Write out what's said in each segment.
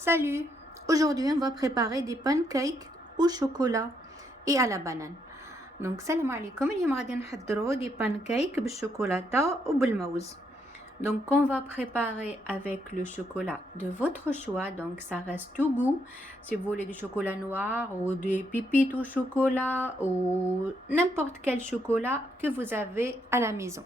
Salut! Aujourd'hui, on va préparer des pancakes au chocolat et à la banane. Donc, salam alaikum. اليوم غادي نحضروا des pancakes بالشوكولاتة وبالموز. Donc, on va préparer avec le chocolat de votre choix. Donc, ça reste au goût. Si vous voulez du chocolat noir ou des pépites au chocolat ou n'importe quel chocolat que vous avez à la maison.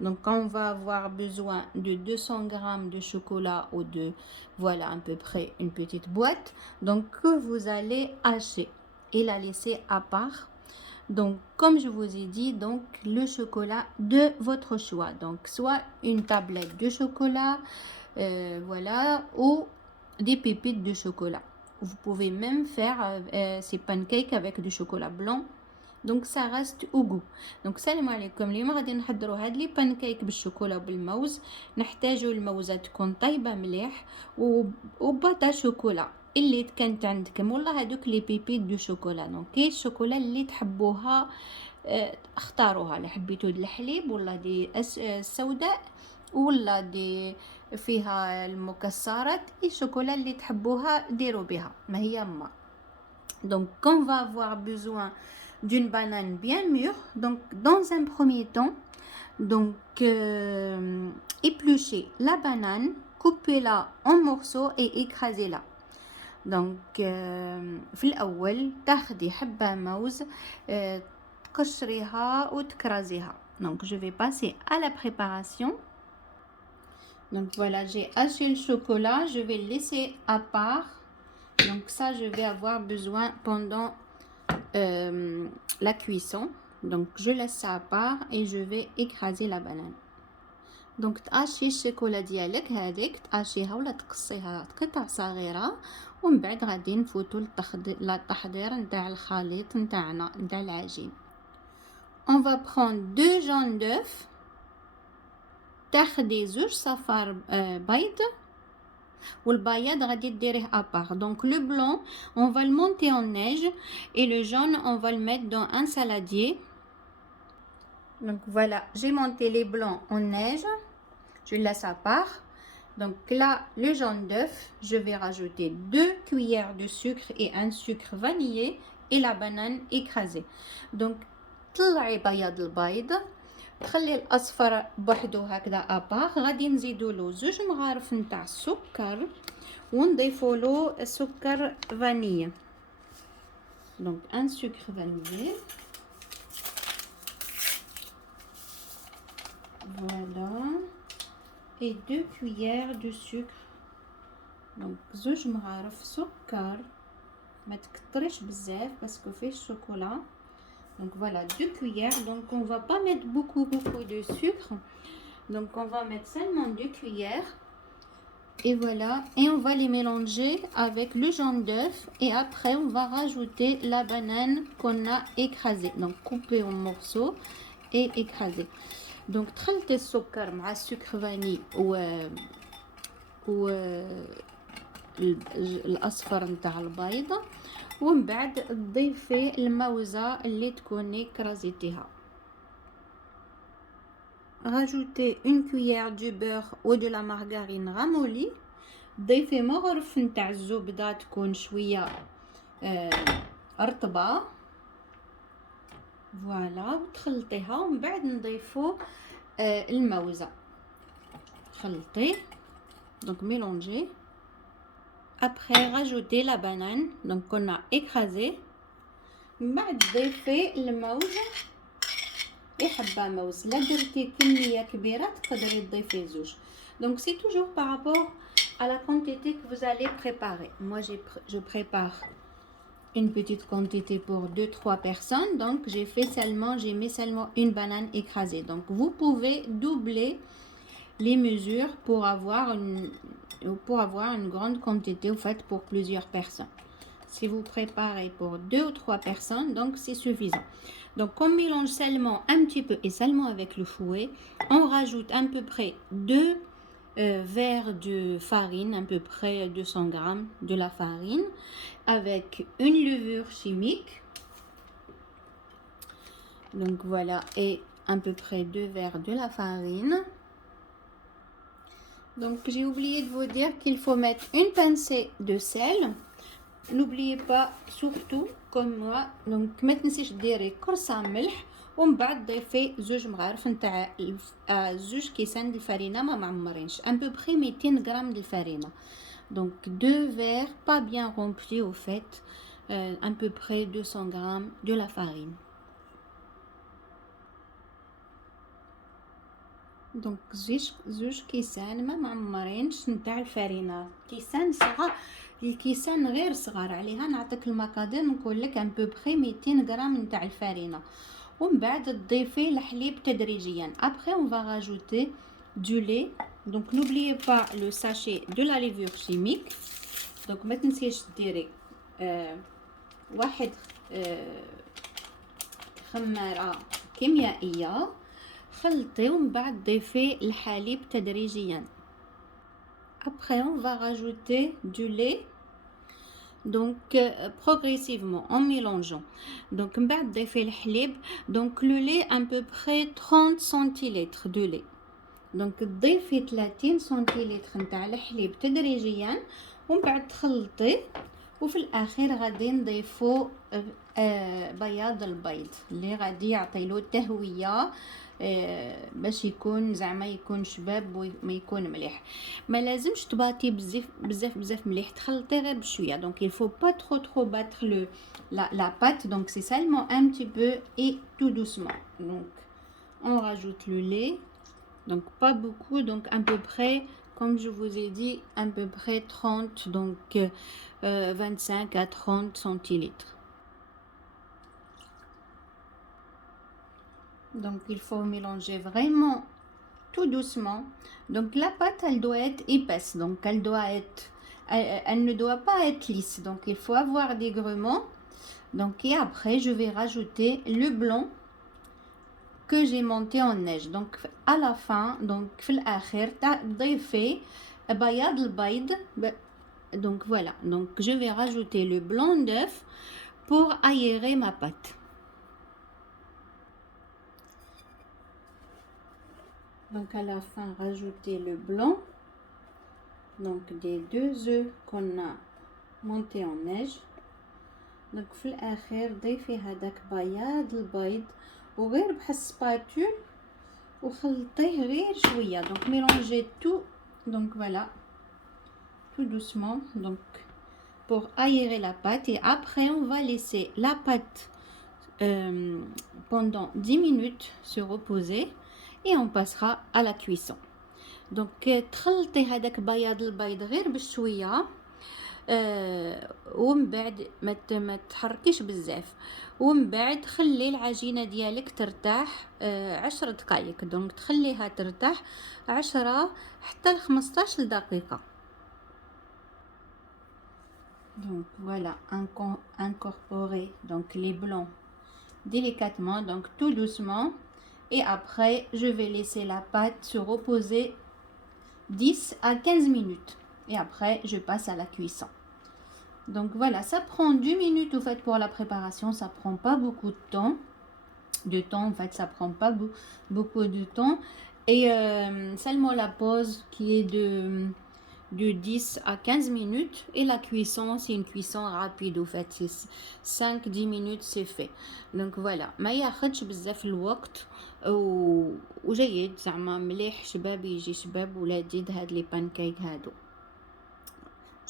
Donc, on va avoir besoin de 200 grammes de chocolat ou de, voilà, à peu près une petite boîte. Donc, que vous allez hacher et la laisser à part. Donc, comme je vous ai dit, donc le chocolat de votre choix. Donc, soit une tablette de chocolat, voilà, ou des pépites de chocolat. Vous pouvez même faire ces pancakes avec du chocolat blanc. Donc ça reste au goût. Donc السلام عليكم. اليوم غادي نحضروا هاد لي بانكيك بالشوكولا وبالموز. نحتاجوا الموزه تكون طايبه مليح وباطا شوكولا اللي كانت عندكم والله هادوك لي بيبيت دو شوكولا. دونك كاين الشوكولا اللي تحبوها اختاروها، اللي حبيتو د الحليب ولا دي السوداء ولا دي فيها المكسرات. الشوكولا اللي تحبوها ديروا بها ما هي ما. Donc, on va avoir besoin d'une banane bien mûre. Donc, dans un premier temps, donc épluchez la banane, coupez-la en morceaux et écrasez-la. Donc, في الأول تاخدي حبة موز تقشريها وتكرازيها. Donc, je vais passer à la préparation. Donc, voilà, j'ai haché le chocolat. Je vais le laisser à part. Donc ça, je vais avoir besoin pendant la cuisson. Donc je laisse ça à part et je vais écraser la banane. Donc تقاشي الشوكولا ديالك هذيك تقاشيها ولا تقصيها قطع صغيرة ومن بعد غادي نفوتوا للتحضير نتاع الخليط نتاعنا نتاع العجين. On va prendre 2 jaunes d'œufs. تاخدي 2 صفار بيض والبياض غادي ديريه à part. Donc le blanc on va le monter en neige et le jaune on va le mettre dans un saladier. Donc voilà, j'ai monté les blancs en neige, je le laisse à part. Donc là le jaune d'œuf, je vais rajouter 2 cuillères de sucre et un sucre vanillé et la banane écrasée. Donc طلعي بياض البيض، تخلي الاصفر بوحدو هكذا ابار. غادي نزيدو له 2 مغارف نتاع السكر ونضيفو له سكر فانيليا. دونك ان سكر فانيليا فوالا et 2 cuillères de sucre. دونك 2 مغارف سكر، ما تكتريش بزاف باسكو فيه الشوكولا. Donc voilà, 2 cuillères. Donc on va pas mettre beaucoup de sucre. Donc on va mettre seulement 2 cuillères. Et voilà, et on va les mélanger avec le jaune d'œuf. Et après on va rajouter la banane qu'on a écrasée. Donc coupée en morceaux et écrasée. Donc تخلطي السكر مع السكر فاني و الاصفر نتاع البيض ومن بعد تضيفي الموزة اللي تكوني كرازيتيها. Rajoutez une cuillère du beurre ou de la margarine ramollie. ضيفي مغرف نتاع الزبدة تكون شوية رطبة. فوالا وتخلطيها ومن بعد نضيفو الموزة. خلطي donc mélangez. Après, rajoutez la banane donc qu'on a écrasée. بعد ضيفي الموز. حبة موز لا درتي كمية كبيرة تقدري تضيفي 2. Donc c'est toujours par rapport à la quantité que vous allez préparer. Moi je prépare une petite quantité pour 2-3 personnes. Donc j'ai mis seulement une banane écrasée. Donc vous pouvez doubler les mesures pour avoir une grande quantité faite pour plusieurs personnes. Si vous préparez pour 2 ou 3 personnes, donc c'est suffisant. Donc on mélange seulement un petit peu et seulement avec le fouet. On rajoute à peu près 2 verres de farine, à peu près 200 grammes de la farine avec une levure chimique. Donc voilà, et à peu près 2 verres de la farine. Donc j'ai oublié de vous dire qu'il faut mettre une pincée de sel. N'oubliez pas surtout comme moi donc ما تنسيش ديري قرصه ملح ومن بعد ضيفي زوج مغارف نتاع زوج كيسان د الفرينه ما معمرينش ان بو بري 200 غرام د الفرينه. Donc 2 verres pas bien remplis au fait, à peu près 200 grammes de la farine. دونك زوج كيسان ما معمرينش نتاع الفرينه، كيسان صغار، الكيسان غير صغار عليها نعطيك المقادير نقول لك ان بوبري 200 غرام نتاع الفرينه. ومن بعد تضيفي الحليب تدريجيا. après on va rajouter du lait. donc n'oubliez pas le sachet de la levure chimique. donc ما تنسيش ديري واحد خماره كيميائيه، خلطي ومن بعد ضيفي الحليب تدريجيا. après on va rajouter du lait donc progressivement en mélangeant. donc من بعد ضيفي الحليب. donc le lait à peu près 30 centilitres de lait. donc تضيفي 30 سنتيلتر نتاع الحليب تدريجيا ومن بعد تخلطي. وفي الاخير غادي نضيفو بياض البيض اللي غادي يعطيلو تهويه باش يكون زعما يكون شباب وما يكون مليح. ما لازمش تباطي بزاف مليح، تخلطي غير بشويه. donc il faut pas trop battre la pâte. donc c'est seulement un petit peu et tout doucement. donc on rajoute le lait, donc pas beaucoup, donc à peu près comme je vous ai dit à peu près 30, donc 25 à 30 centilitres. donc il faut mélanger vraiment tout doucement. donc la pâte elle doit être épaisse, donc elle ne doit pas être lisse, donc il faut avoir des grumeaux. donc et après je vais rajouter le blanc que j'ai monté en neige. donc à la fin donc في الآخر تضيفي بياض البيض. donc voilà, donc je vais rajouter le blanc d'œuf pour aérer ma pâte. donc à la fin rajouter le blanc donc des 2 œufs qu'on a monté en neige. donc في الآخر ضيفي هذاك بياض البيض وغير بحال وخلطيه غير شويه. donc mélangez tout. donc voilà, tout doucement, donc pour aérer la pâte. et après on va laisser la pâte pendant 10 minutes se reposer et on passera à la cuisson. donc تخلطي هذاك بياض البيض غير بشويه ومن بعد ما تحركيش بزاف. ومن بعد خلي العجينه ديالك ترتاح 10 دقائق. دونك تخليها ترتاح 10 حتى ل 15 دقيقه. donc voilà, incorporer donc les blancs délicatement, donc tout doucement. et après je vais laisser la pâte se reposer 10 à 15 minutes et après je passe à la cuisson. donc voilà, ça prend 2 minutes au fait pour la préparation, ça prend pas beaucoup de temps en fait, ça prend pas beaucoup de temps. et seulement la pause qui est de 10 à 15 minutes. et la cuisson c'est une cuisson rapide au fait, c'est 5-10 minutes c'est fait. donc voilà, ما ياخدش بزاف الوقت وجيد زعما مليح شباب يجي شباب ولا جديد هاد لي بانكيك هادو.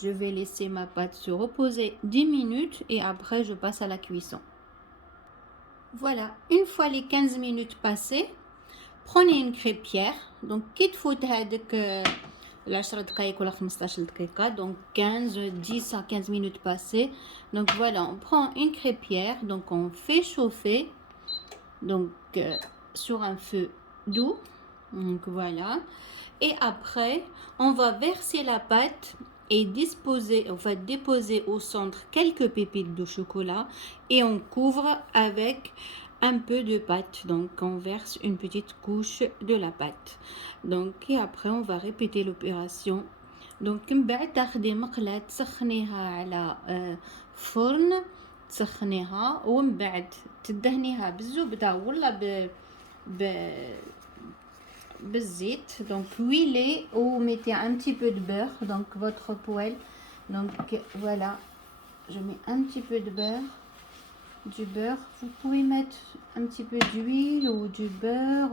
je vais laisser ma pâte se reposer 10 minutes et après je passe à la cuisson. voilà, une fois les 15 minutes passées, prenez une crêpière. donc كي تفوت هذاك 10 دقائق ولا 15 دقيقة, donc 10 à 15 minutes passées. donc voilà, on prend une crêpière, donc on fait chauffer donc sur un feu doux. donc voilà, et après on va verser la pâte et déposer au centre quelques pépites de chocolat et on couvre avec un peu de pâte. donc on verse une petite couche de la pâte. donc et après on va répéter l'opération. donc من بعد تاخدي مقله تسخنيها على فرن تسخنيها ومن بعد تدهنيها بالزبده ولا بالزيت. Donc huilez ou mettez un petit peu de beurre, donc votre poêle. Donc voilà, je mets un petit peu de beurre, du beurre. Vous pouvez mettre un petit peu d'huile ou du beurre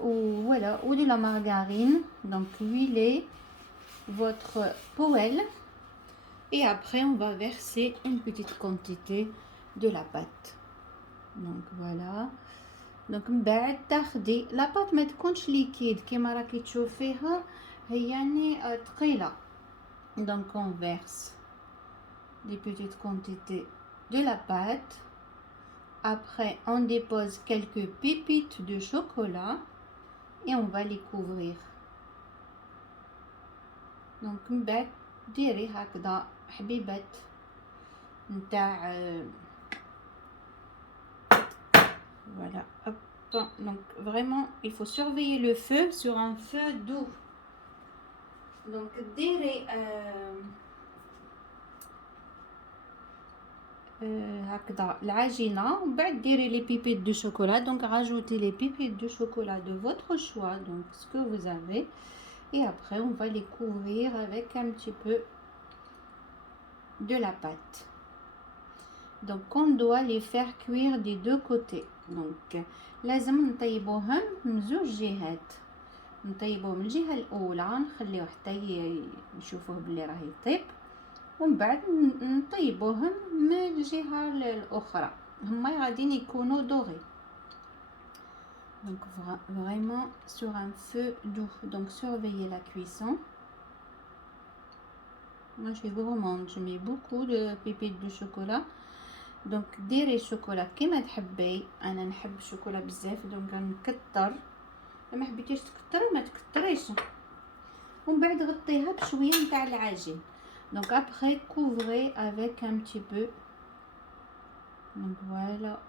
ou voilà, ou de la margarine. Donc huilez votre poêle et après on va verser une petite quantité de la pâte. Donc voilà. دونك من بعد تاخدي لاباط ما تكونش ليكيد كيما راكي تشوفيها، هي يعني ثقيله. Donc on verse des petites quantités de la pâte. Après on dépose quelques pépites de chocolat et on va les couvrir. Donc من بعد ديري هكذا حبيبات نتاع voilà. Hop. Donc vraiment il faut surveiller le feu sur un feu doux. Donc ديري هكذا العجينه ومن بعد ديري les pépites de chocolat. Donc rajoutez les pépites de chocolat de votre choix, donc ce que vous avez, et après on va les couvrir avec un petit peu de la pâte. Donc on doit les faire cuire des deux côtés. Donc لازم نطيبوهم من زوج جهات، نطيبوه من الجهه الاولى نخليوه حتى نشوفوه بلي راه يطيب، ومن بعد نطيبوهم من الجهه الاخرى هما غاديين يكونوا دوغي. Donc vraiment sur un feu doux. Donc surveillez la cuisson. Moi je suis gourmande, je mets beaucoup de pépites de chocolat. دونك ديري الشوكولا كيما تحبي. انا نحب الشوكولا بزاف دونك نكتر، ما حبيتيش تكتري ما تكتريش. ومن بعد غطيها بشويه نتاع العجين. دونك après couvrez avec un petit peu, donc voilà,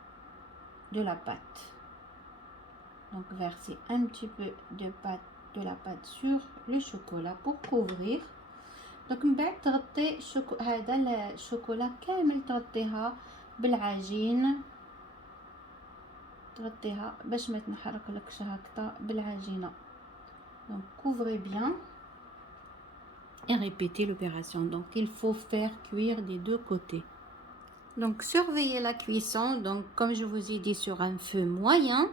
de la pâte. Donc versez un petit peu de la pâte sur le chocolat pour couvrir. donc من بعد تغطي هذا الشوكولا كامل تغطيها بالعجين، تغطيها باش ما تنحرقلكش هكذا بالعجينه. donc couvrez bien et répétez l'opération. Donc il faut faire cuire des deux côtés. Donc surveillez la cuisson, donc comme je vous ai dit, sur un feu moyen,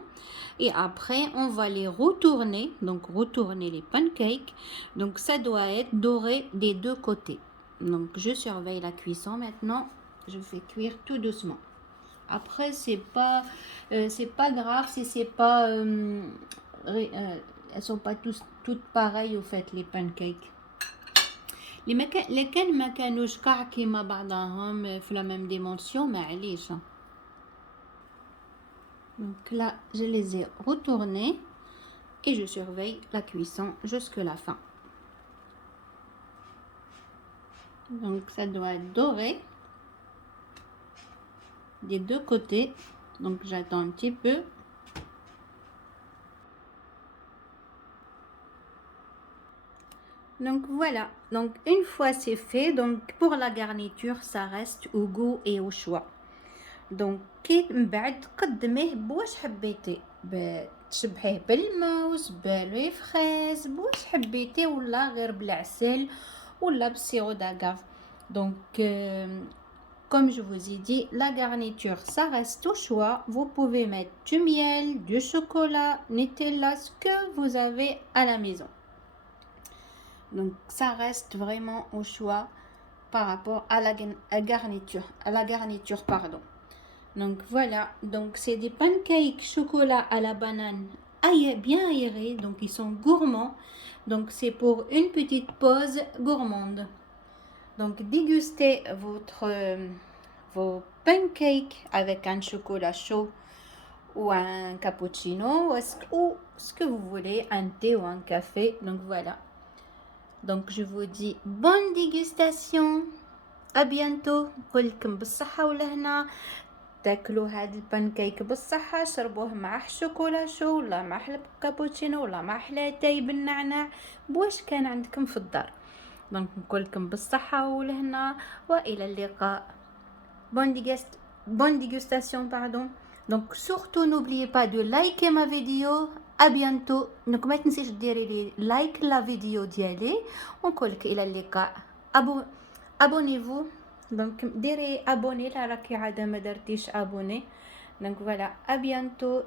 et après on va les retourner. Donc retourner les pancakes, donc ça doit être doré des deux côtés. Donc je surveille la cuisson. Maintenant je fais cuire tout doucement. Après c'est pas grave si c'est pas elles sont pas toutes pareilles au fait, les pancakes. لكن ما كانوش كاع كيما بعضهم في la même dimension معليش. Donc là je les ai retournés et je surveille la cuisson jusqu'à la fin. Donc ça doit être doré des deux côtés. Donc j'attends un petit peu. Donc voilà, donc une fois c'est fait, donc pour la garniture ça reste au goût et au choix. donc كي من بعد تقدميه بواش حبيتي، تشبحيه بالموز بالوي فريز بواش حبيتي، ولا غير بالعسل ولا بالسيرو داغاف. donc comme je vous ai dit, la garniture ça reste au choix. Vous pouvez mettre du miel, du chocolat, Nutella, ce que vous avez à la maison. Donc ça reste vraiment au choix par rapport à la garniture, pardon. Donc voilà, donc c'est des pancakes chocolat à la banane bien aérés, donc ils sont gourmands. Donc c'est pour une petite pause gourmande. Donc dégustez vos pancakes avec un chocolat chaud ou un cappuccino ou ce que vous voulez, un thé ou un café. Donc voilà. Donc je vous dis bonne dégustation. À bientôt. نقولكم بالصحة والهنا. تاكلوا هاد البانكيك بالصحة، شربوه مع الشوكولا شو ولا مع حلب كابوتشينو ولا مع حلاتاي بالنعناع بواش كان عندكم في الدار. دونك نقولكم بالصحة والهنا وإلى اللقاء. bonne dégustation pardon. Donc surtout n'oubliez pas de liker ma vidéo, ابيانتو. دونك ما تنسيش ديري لي لايك لا فيديو ديالي، ونقولك الى اللقاء. ابونيفو. دونك ديري ابوني لا راكي عاده ما درتيش ابوني. دونك فوالا ابيانتو.